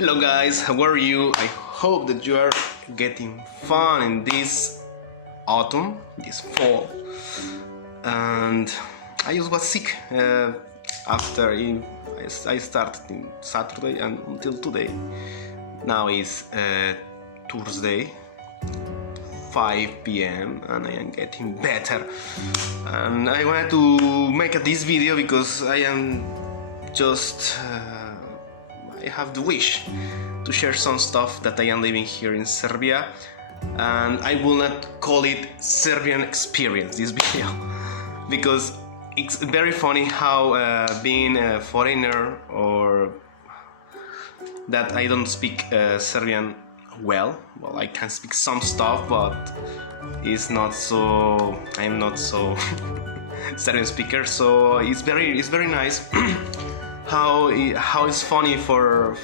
Hello guys, how are you? I hope that you are getting fun in this autumn, this fall. And I just was sick after I started in Saturday and until today. Now is Thursday, 5 p.m. and I am getting better. And I wanted to make this video because I am just I have the wish to share some stuff that I am living here in Serbia, and I will not call it Serbian experience, this video, because it's very funny how being a foreigner or that I don't speak Serbian well, I can speak some stuff, but it's not so, I'm not so Serbian speaker, so it's very nice how it's funny for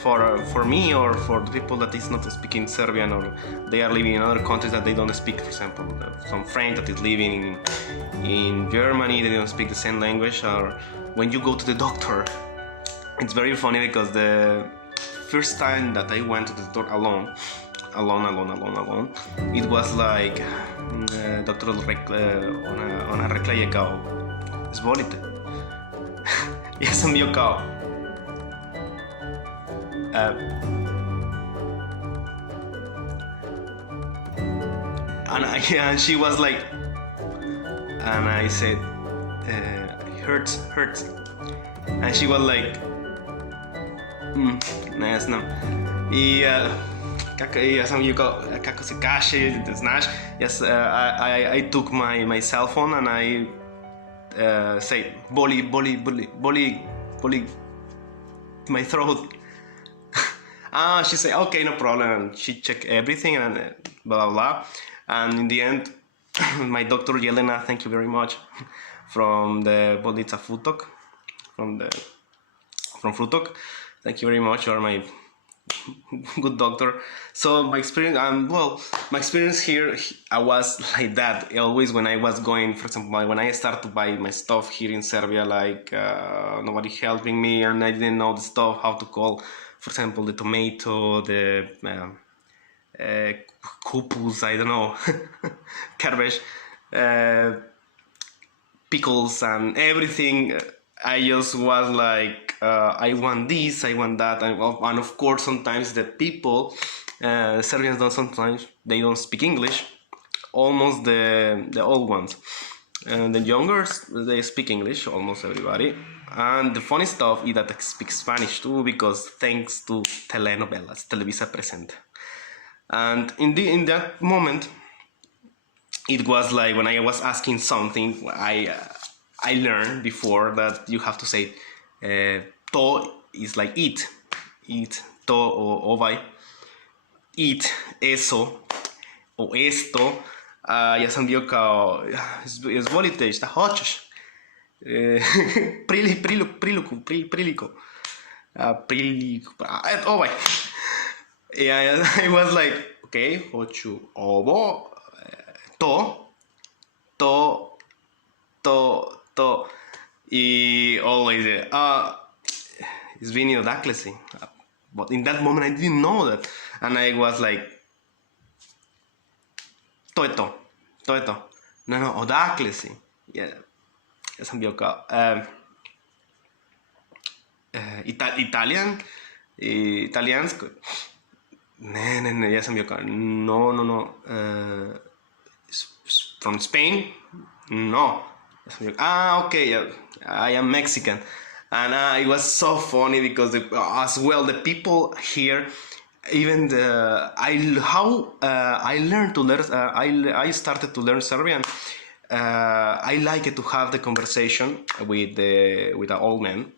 me or for the people that is not speaking Serbian or they are living in other countries that they don't speak. For example, some friend that is living in Germany, they don't speak the same language, or when you go to the doctor, it's very funny because the first time that I went to the doctor alone, it was like doktor ona rekla je kao izvolite. Ja sam bio kao and she was like, and I said hurts, and she was like ne znam i ja sam bio kao kako se kaže, znaš, I took my cell phone and I say boli my throat. She said okay, no problem, and she checked everything and blah blah blah, and in the end my doctor Jelena, thank you very much, from the Bolnica Frutok, from Frutok, thank you very much, you are my good doctor. So my experience, my experience here, I was like that always when I was going, for example, when I started to buy my stuff here in Serbia, like nobody helping me, and I didn't know the stuff, how to call, for example, the tomato, the kupus, I don't know, cabbage, pickles and everything. I just was like, I want this, I want that, and of course sometimes the people, Serbians they don't speak English, almost the old ones, and the youngers, they speak English, almost everybody, and the funny stuff is that they speak Spanish too, because thanks to telenovelas, Televisa Presente, and in that moment, it was like when I was asking something, I learned before that you have to say to is like eat, to or ovaj, eat, eso o esto. Ja sam bio kao izvolite, šta hoćeš, priliku, ovaj. I was like, okay, hoću ovo, to i always izvini, odakle si? But in that moment I didn't know that, and I was like, to je to, no, odakle si? Ja sam bio kao italijansko, ne, ja sam bio kao no, from Spain, no. Okay, I am Mexican, and it was so funny because as well the people here, even I learned to learn. I started to learn Serbian. I like it to have the conversation with the old man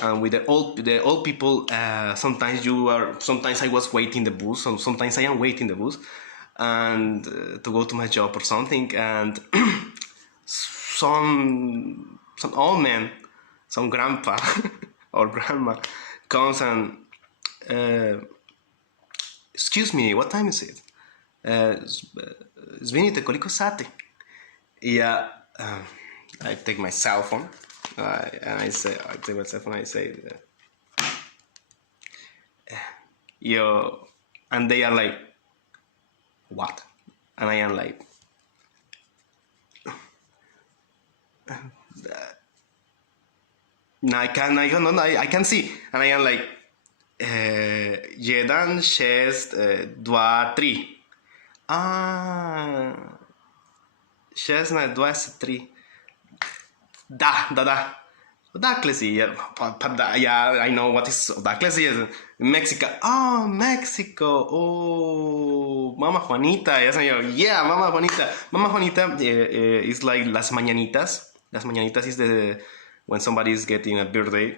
and with the old people. Sometimes I was waiting the bus, and sometimes I am waiting the bus, and to go to my job or something, and some old man, some grandpa or grandma comes and excuse me, what time is it? Izvinite, koliko sati? Yeah, I take my cell phone and I take my cell phone and I say and they are like, what? And I am like, no, I can see, and I am like, jeden, šest, dva, tri. Ah, 16, 23. Da. Odakle si? Pa da, yeah, I know what is odakle si. Mexico. Oh, Mexico. Oh, Mama Juanita. Yes, yeah, Mama Juanita. Mama Juanita is like Las Mañanitas. Las Mañanitas is when somebody is getting a birthday.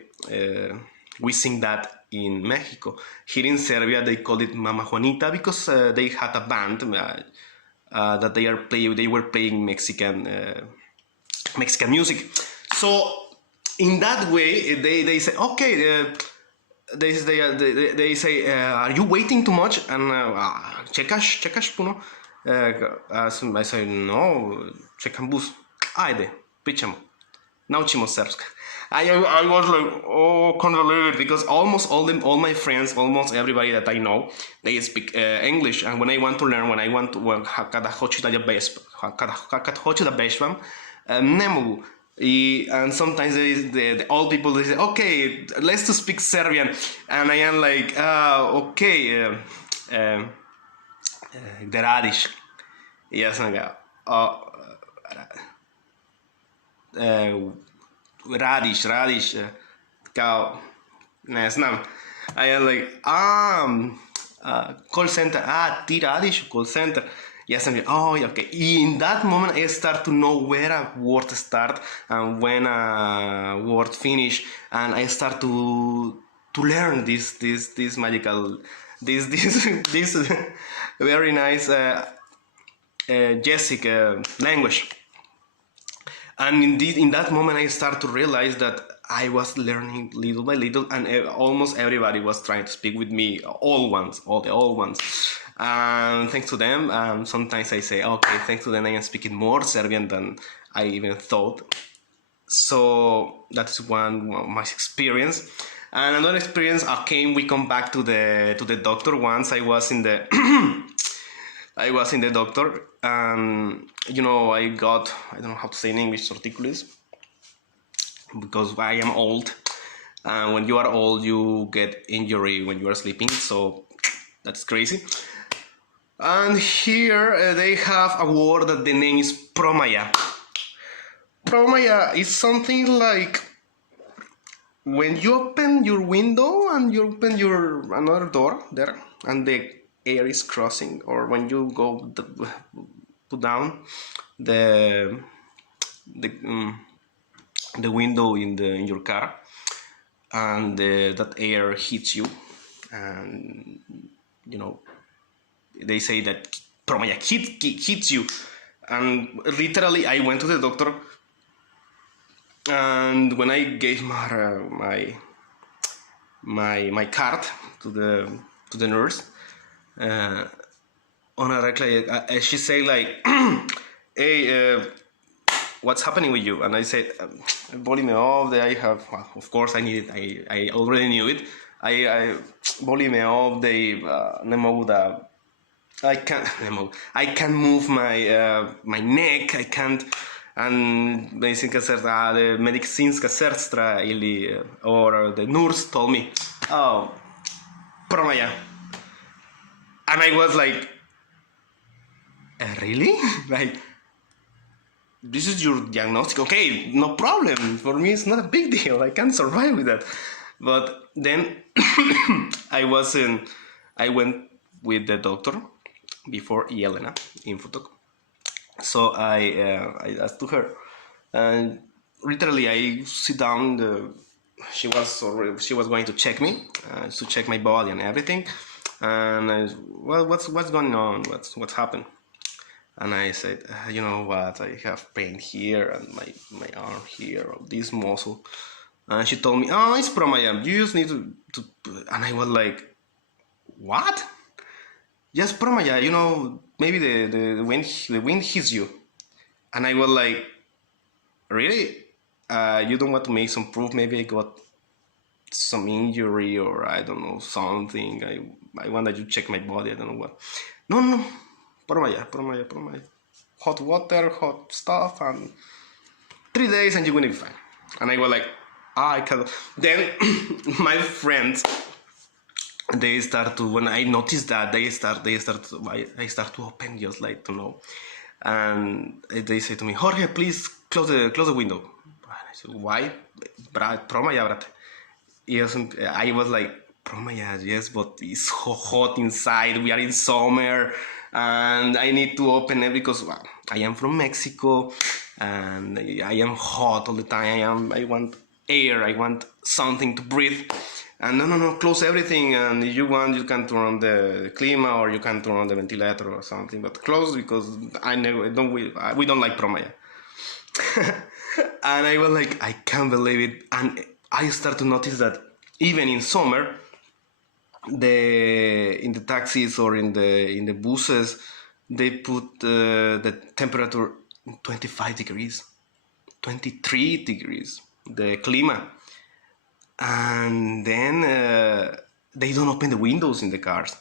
We sing that in Mexico. Here in Serbia, they call it Mama Juanita because they had a band that they were playing Mexican music. So in that way, they say, okay, they say, are you waiting too much? And čekaš puno? I say, no, čekam bus. Ajde, pričamo. Naučimo srpska. I was like, oh, can't believe it, because almost all my friends, almost everybody that I know, they speak English. And when I want to learn, kada hoću da bešvam, ne mogu. And sometimes the old people, they say, okay, let's speak Serbian. And I am like, okay, gde radiš? I ja sam ga, radiš, kao, ne znam. I am like, call center, ti radiš u call center. Yes, and okay. In that moment, I start to know where a word start and when a word finish, and I start to learn this magical, this very nice Jessica language. And in that moment, I start to realize that I was learning little by little, and almost everybody was trying to speak with me, all the old ones. Thanks to them, sometimes I say, okay, thanks to them, I am speaking more Serbian than I even thought. So that's one of my experience. And another experience we come back to the doctor. Once I was in the doctor, and I got, I don't know how to say in English, torticolis, because I am old, and when you are old you get injury when you are sleeping, so that's crazy. And here they have a word that the name is Promaja. Promaja is something like when you open your window and you open another door there, and the air is crossing, or when you go put down the window in your car, and that air hits you, and they say that Promaja hits you. And literally I went to the doctor, and when I gave my card to the nurse, she said like, hey, what's happening with you? And I said, boli me ovde, I have, well, of course I need it, I already knew it, I boli me ovde, ne mogu da, I can't move my neck, I can't, and medicinska sestra, the medicinska sestra or the nurse told me, oh, Promaja. And I was like, really? Like, this is your diagnostic? Okay, no problem. For me, it's not a big deal. I can survive with that. But then I went with the doctor before Jelena in Futok. So I asked to her, and literally I sit down. She was going to check me, to check my body and everything. And well, what's going on? What's happened? And I said, you know what? I have pain here and my arm here, or this muscle. And she told me, oh, it's Promaja. You just need to. And I was like, what? Just Promaja. Maybe the wind hits you. And I was like, really? You don't want to make some proof? Maybe I got some injury or I don't know something. I want that you check my body. I don't know what. No, no, Promaja. Hot water, hot stuff, and 3 days and you're gonna be fine. And I was like, I can't. Then my friends, they start to, when I noticed that I start to open just like to know, and they say to me, Jorge, please close the window. And I said, why? Promaja, brate. Yes, I was like, Promaja, yes, but it's hot inside. We are in summer, and I need to open it because well, I am from Mexico, and I am hot all the time. I want air. I want something to breathe. And no, close everything. And if you want, you can turn on the clima or you can turn on the ventilator or something. But close because we don't like Promaja. And I was like, I can't believe it. And I start to notice that even in summer, in the taxis or in the buses, they put the temperature 25 degrees, 23 degrees, the clima. And then they don't open the windows in the cars.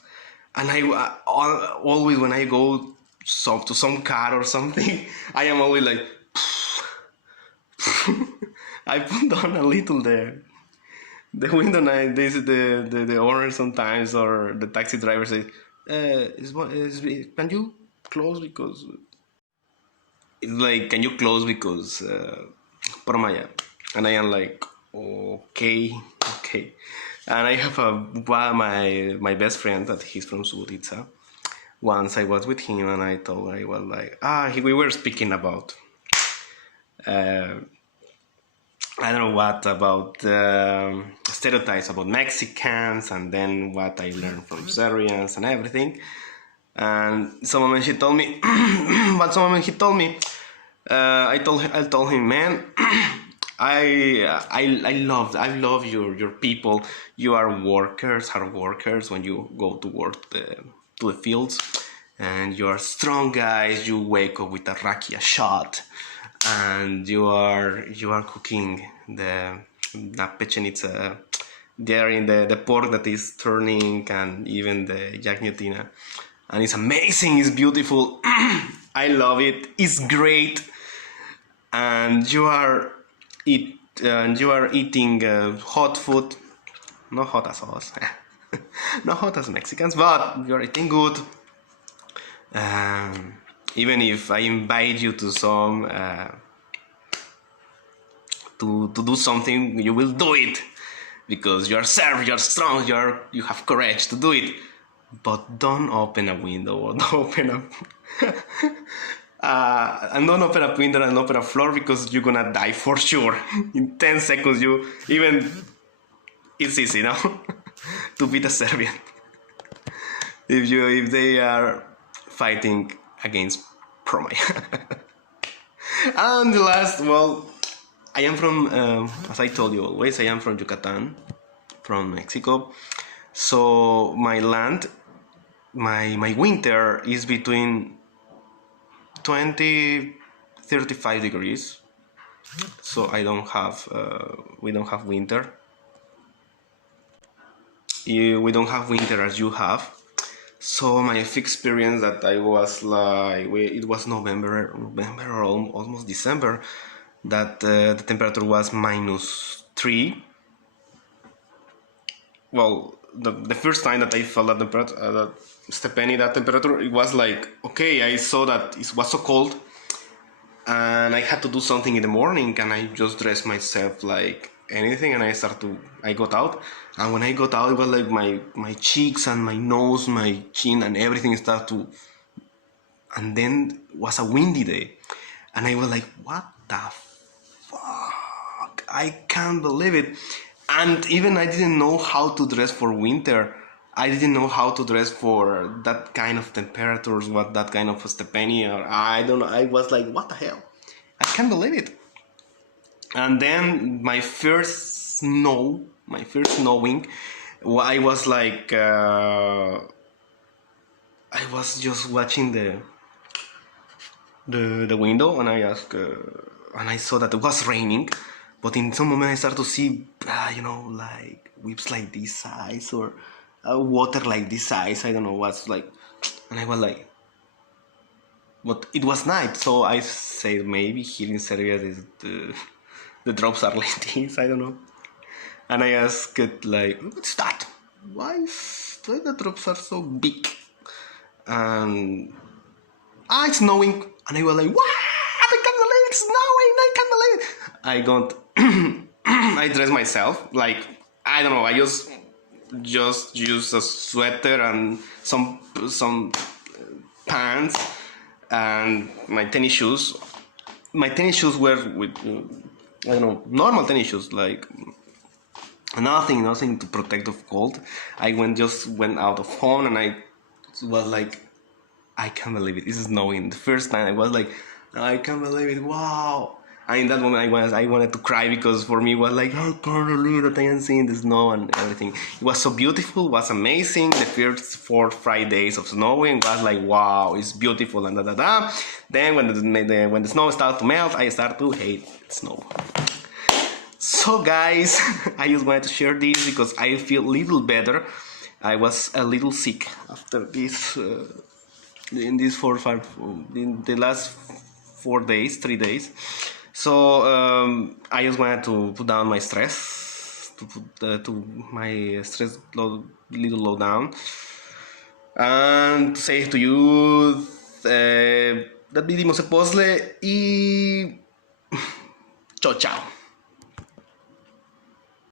And I always, when I go to some car or something, I am always like, I put down a little the window, and the owner sometimes or the taxi driver say, can you close because it's like, can you close because Promaja? And I am like, okay. And I have my best friend that he's from Subotica. Once I was with him and I told her, I was like, we were speaking about I don't know what, about stereotypes about Mexicans, and then what I learned from Serbians and everything. And some moment he told me, I told him, man, I love your people. You are workers, hard workers. When you go to work to the fields, and you are strong guys. You wake up with a rakia shot, and you are cooking the pechenitsa there in the pork that is turning, and even the jagnutina, and it's amazing. It's beautiful. I love it. It's great, and you are eating hot food, not hot as us, not hot as Mexicans, but you are eating good. Even if I invite you to some to do something, you will do it because you are Serb, you are strong, you have courage to do it. But don't open a window or don't open a and don't open a window and open a floor because you're gonna die for sure. In 10 seconds, it's easy, no? To beat a Serbian if they are fighting against Promaja. And the last, well, I am from, as I told you always, I am from Yucatan, from Mexico. So my winter is between 20-35 degrees. So we don't have winter. We don't have winter as you have. So my experience that I was like, it was November or almost December, that the temperature was -3. Well, the first time that I felt that temperature, it was like, okay, I saw that it was so cold, and I had to do something in the morning, and I just dressed myself like anything, and I got out, and when I got out, it was like my cheeks and my nose, my chin, and everything started to, and then it was a windy day, and I was like, what the fuck, I can't believe it. And even I didn't know how to dress for winter. I didn't know how to dress for that kind of temperatures, what that kind of stepany, or I don't know. I was like, what the hell? I can't believe it. And then my first snowing, I was like, I was just watching the window, and I asked, and I saw that it was raining. But in some moment I start to see, like whips like this size or water like this size. I don't know what's like, and I was like, but it was night, so I said maybe here in Serbia the drops are like this. I don't know. And I asked it like, what's that? Why the drops are so big? And it's snowing. And I was like, what? I can't believe it's snowing. I can't believe it. I got, I dressed myself. Like, I don't know. I just used a sweater and some pants and my tennis shoes. My tennis shoes were with, I don't know, normal tennis shoes, like nothing to protect of cold. I just went out of home and I was like, I can't believe it. This is snowing. The first time I was like, I can't believe it. Wow. And in that moment I wanted to cry because for me it was like, I can't believe that I am seeing the snow and everything. It was so beautiful, it was amazing. The first 4 or 5 days of snowing was like, wow, it's beautiful and da. Then when the snow started to melt, I started to hate snow. So guys, I just wanted to share this because I feel a little better. I was a little sick after this, in the last 3 days. So I just wanted to put down my stress, to my stress little low down, and to say to you that vidimo se posle y ciao ciao.